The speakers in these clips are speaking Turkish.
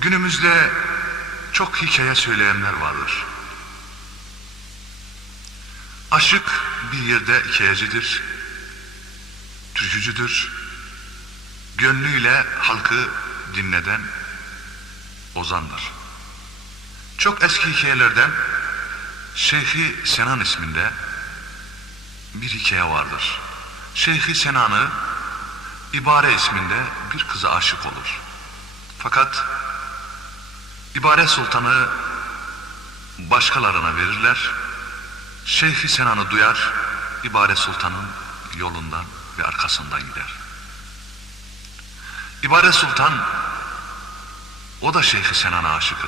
Günümüzde çok hikaye söyleyenler vardır. Aşık bir yerde hikayecidir, türkücüdür, gönlüyle halkı dinleden ozandır. Çok eski hikayelerden Şeyhi Senan isminde bir hikaye vardır. Şeyhi Senan'ı İbare isminde bir kıza aşık olur. Fakat İbare Sultan'ı başkalarına verirler. Şeyhi Senan'ı duyar, İbare Sultan'ın yolundan ve arkasından gider. İbare Sultan o da Şeyhi Senan'a aşık.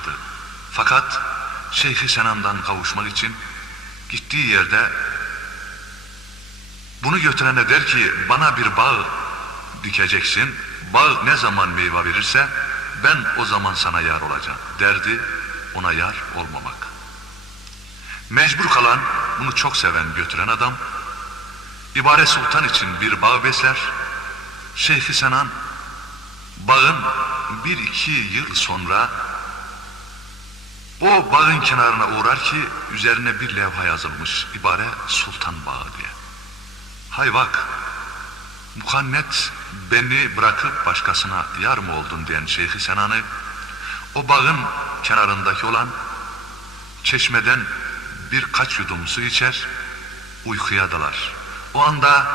Fakat Şeyhi Senan'dan kavuşmak için gittiği yerde bunu götürene der ki bana bir bağ dikeceksin. Bağ ne zaman meyve verirse ben o zaman sana yar olacağım. Derdi ona yar olmamak. Mecbur kalan bunu çok seven götüren adam İbare Sultan için bir bağ besler. Şeyhi Senan bağın bir iki yıl sonra o bağın kenarına uğrar ki üzerine bir levha yazılmış İbare Sultan Bağı diye. Hay bak mukannet beni bırakıp başkasına yar mı oldun diyen Şeyhi Senan'ı o bağın kenarındaki olan çeşmeden birkaç yudum su içer uykuya dalar. O anda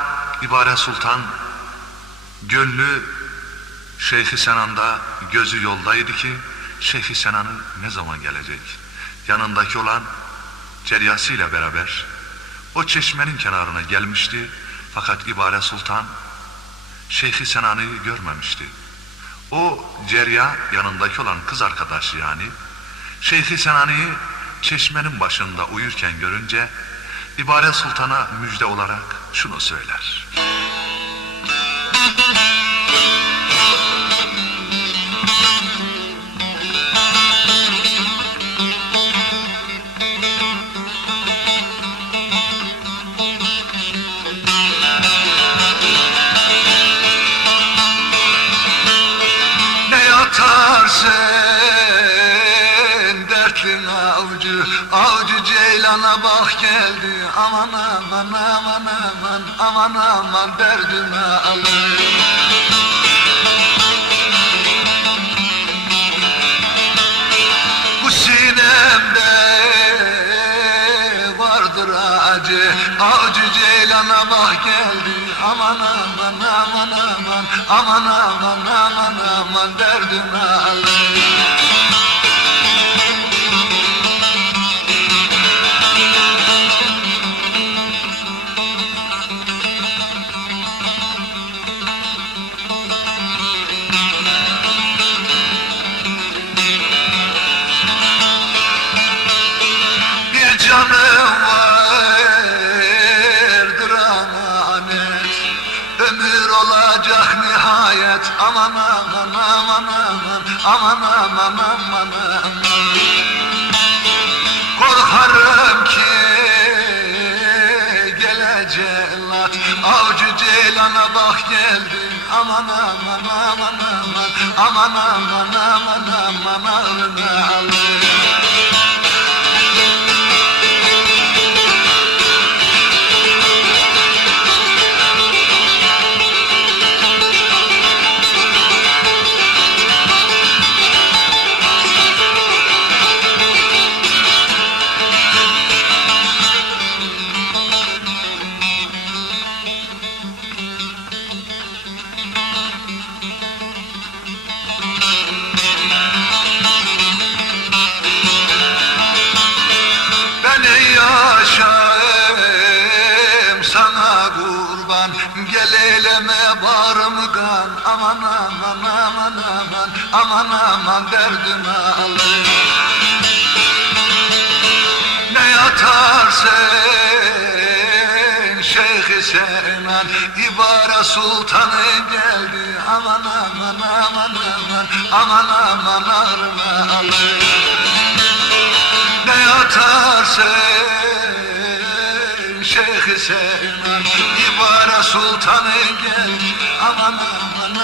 İbare Sultan gönlü Şeyhi Senan'da gözü yoldaydı ki Şeyhi Senan'ı ne zaman gelecek? Yanındaki olan ceryasıyla beraber o çeşmenin kenarına gelmişti. Fakat İbare Sultan Şeyhi Senan'ı görmemişti. O cerya yanındaki olan kız arkadaşı yani Şeyhi Senan'ı çeşmenin başında uyurken görünce İbare Sultan'a müjde olarak şunu söyler. Avcı ceylana bak geldi Aman aman aman aman Aman aman derdime alır Bu sinemde vardır acı Avcı ceylana bak geldi Aman aman aman aman Aman aman aman aman derdime alır Ömür olacak nihayet Aman aman aman aman Aman aman aman aman Korkarım ki gelecekler Avcı ceylana bak geldi Aman aman aman aman Aman aman aman aman Ağrına alır barım kan Aman aman aman aman Aman aman derdime alır Ne yatarsın Şeyh Senan İbare Sultanı geldi. Aman aman aman aman Aman aman ağrına alır ne yatarsın Şeyh Senan İbare Sultanı gel Aman